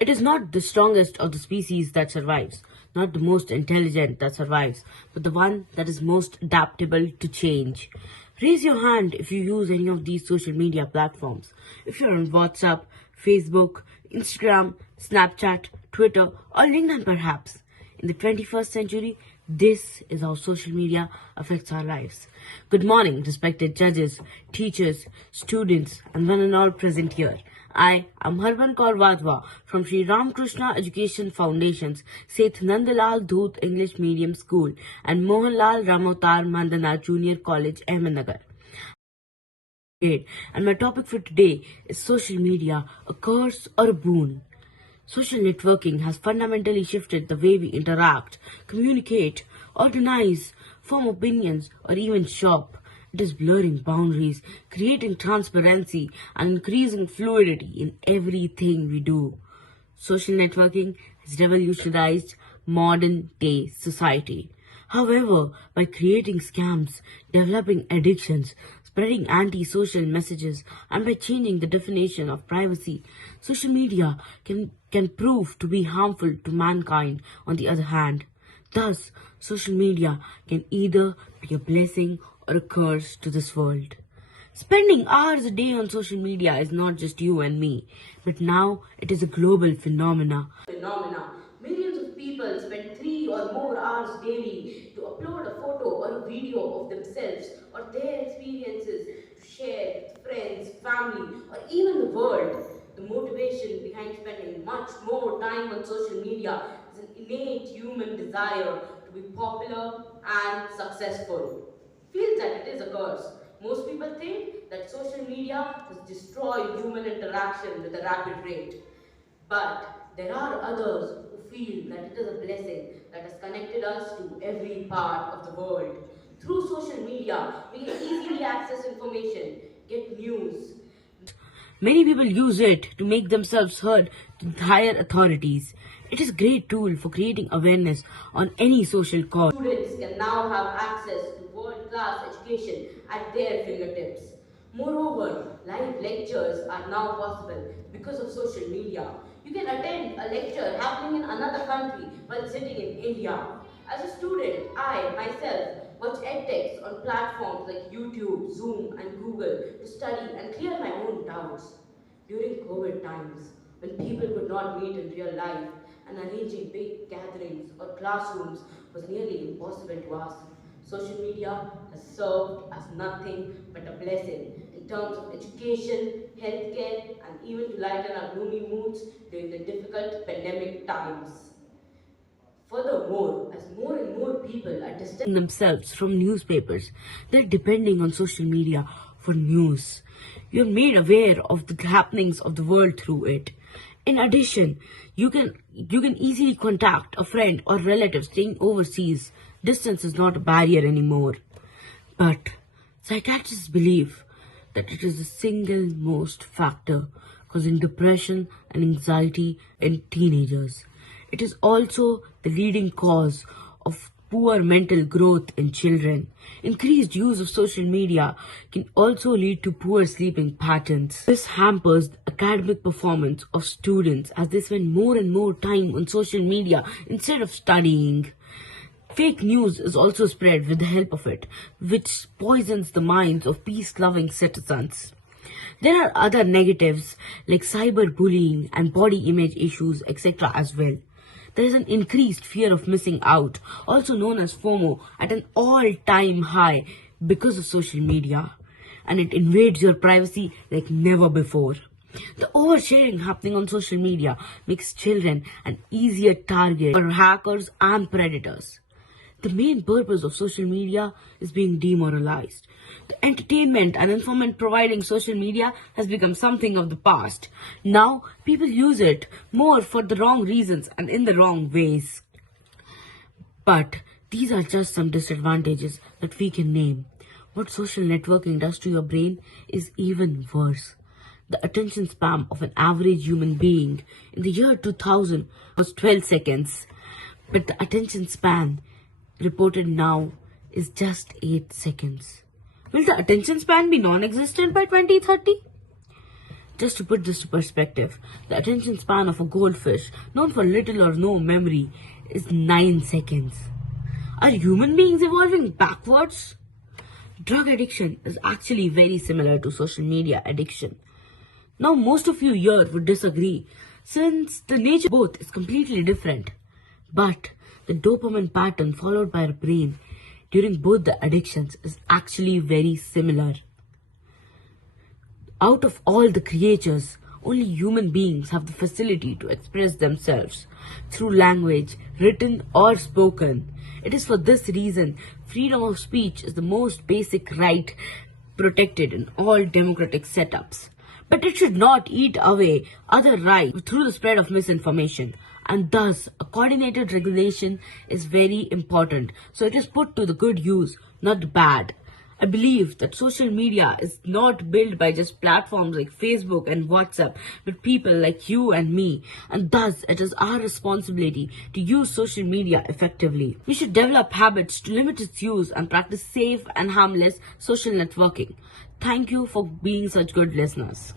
It is not the strongest of the species that survives, not the most intelligent that survives, but the one that is most adaptable to change. Raise your hand if you use any of these social media platforms. If you're on WhatsApp, Facebook, Instagram, Snapchat, Twitter, or LinkedIn perhaps. In the 21st century, this is how social media affects our lives. Good morning, respected judges, teachers, students, and one and all present here. I am Harban Kaur Wadhwa from Sri Ramakrishna Education Foundation's Seth Nandalal Dhoot English Medium School and Mohanlal Ramotar Mandana Junior College, Ahmednagar. And my topic for today is social media, a curse or a boon. Social networking has fundamentally shifted the way we interact, communicate, organize, form opinions, or even shop. It is blurring boundaries, creating transparency, and increasing fluidity in everything we do. Social networking has revolutionized modern day society. However, by creating scams, developing addictions, spreading anti-social messages, and by changing the definition of privacy, social media can prove to be harmful to mankind on the other hand. Thus, social media can either be a blessing or a curse to this world. Spending hours a day on social media is not just you and me, but now it is a global phenomena. Millions of people spend 3 or more hours daily to upload a photo or a video of themselves or their experiences to share with friends, family, or even the world. The motivation behind spending much more time on social media is an innate human desire to be popular and successful. Feels that it is a curse. Most people think that social media has destroyed human interaction with a rapid rate. But there are others who feel that it is a blessing that has connected us to every part of the world. Through social media, we can easily access information, get news. Many people use it to make themselves heard to higher authorities. It is a great tool for creating awareness on any social cause. Students can now have access to world-class education at their fingertips. Moreover, live lectures are now possible because of social media. You can attend a lecture happening in another country while sitting in India. As a student, I myself watch edtechs on platforms like YouTube, Zoom, and Google to study and clear my own doubts. During COVID times, when people could not meet in real life and arranging big gatherings or classrooms was nearly impossible to us, social media has served as nothing but a blessing in terms of education, healthcare, and even to lighten our gloomy moods during the difficult pandemic times. Furthermore, as more and more people are distancing themselves from newspapers, they're depending on social media for news. You're made aware of the happenings of the world through it. In addition, you can easily contact a friend or relative staying overseas. Distance is not a barrier anymore. But psychiatrists believe that it is the single most factor causing depression and anxiety in teenagers. It is also the leading cause of poor mental growth in children. Increased use of social media can also lead to poor sleeping patterns. This hampers the academic performance of students as they spend more and more time on social media instead of studying. Fake news is also spread with the help of it, which poisons the minds of peace-loving citizens. There are other negatives like cyberbullying and body image issues, etc. as well. There is an increased fear of missing out, also known as FOMO, at an all-time high because of social media, and it invades your privacy like never before. The oversharing happening on social media makes children an easier target for hackers and predators. The main purpose of social media is being demoralized. The entertainment and information providing social media has become something of the past. Now, people use it more for the wrong reasons and in the wrong ways. But these are just some disadvantages that we can name. What social networking does to your brain is even worse. The attention span of an average human being in the year 2000 was 12 seconds. But the attention span reported now is just 8 seconds. Will the attention span be non-existent by 2030? Just to put this to perspective, the attention span of a goldfish, known for little or no memory, is 9 seconds. Are human beings evolving backwards? Drug addiction is actually very similar to social media addiction. Now, most of you here would disagree, since the nature of both is completely different. But the dopamine pattern followed by our brain during both the addictions is actually very similar. Out of all the creatures, only human beings have the facility to express themselves through language, written or spoken. It is for this reason freedom of speech is the most basic right protected in all democratic setups. But it should not eat away other rights through the spread of misinformation. And thus, a coordinated regulation is very important. So it is put to the good use, not the bad. I believe that social media is not built by just platforms like Facebook and WhatsApp, but people like you and me. And thus, it is our responsibility to use social media effectively. We should develop habits to limit its use and practice safe and harmless social networking. Thank you for being such good listeners.